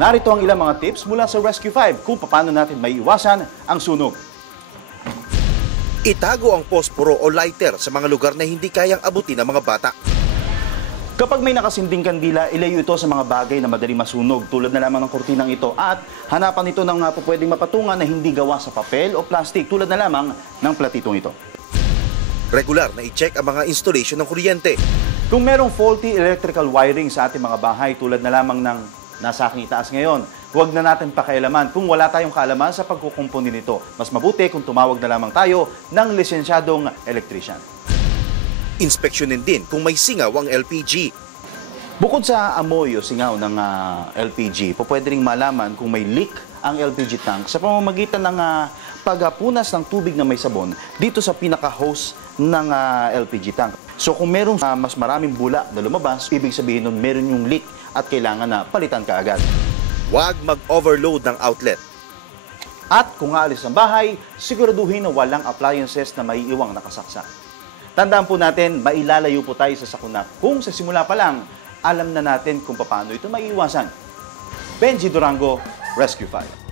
Narito ang ilang mga tips mula sa Rescue 5 kung paano natin maiiwasan ang sunog. Itago ang posporo o lighter sa mga lugar na hindi kayang abutin ng mga bata. Kapag may nakasinding kandila, ilayo ito sa mga bagay na madaling masunog tulad na lamang ng kurtinang ito at hanapan ito ng uh, pwedeng mapatungan na hindi gawa sa papel o plastic tulad na lamang ng platitong ito. Regular na i-check ang mga installation ng kuryente. Kung merong faulty electrical wiring sa ating mga bahay tulad na lamang ng nasa aking itaas ngayon, huwag na natin pakialaman kung wala tayong kaalaman sa pagkukumpuni nito. Mas mabuti kung tumawag na lamang tayo ng lisensyadong electrician. Inspeksyonin din kung may singaw ang LPG. Bukod sa amoy o singaw ng ah, LPG, pwede ring malaman kung may leak ang LPG tank sa pamamagitan ng ah, pagpunas ng tubig na may sabon dito sa pinaka-hose ng ah, LPG tank. So kung merong ah, mas maraming bula na lumabas, ibig sabihin nun meron yung leak at kailangan na palitan ka agad. Huwag mag-overload ng outlet. At kung aalis ng bahay, siguraduhin na walang appliances na maiiwang nakasaksak. Tandaan po natin, mailalayo po tayo sa sakuna kung sa simula pa lang, alam na natin kung paano ito maiiwasan. Benji Durango, Rescue 5.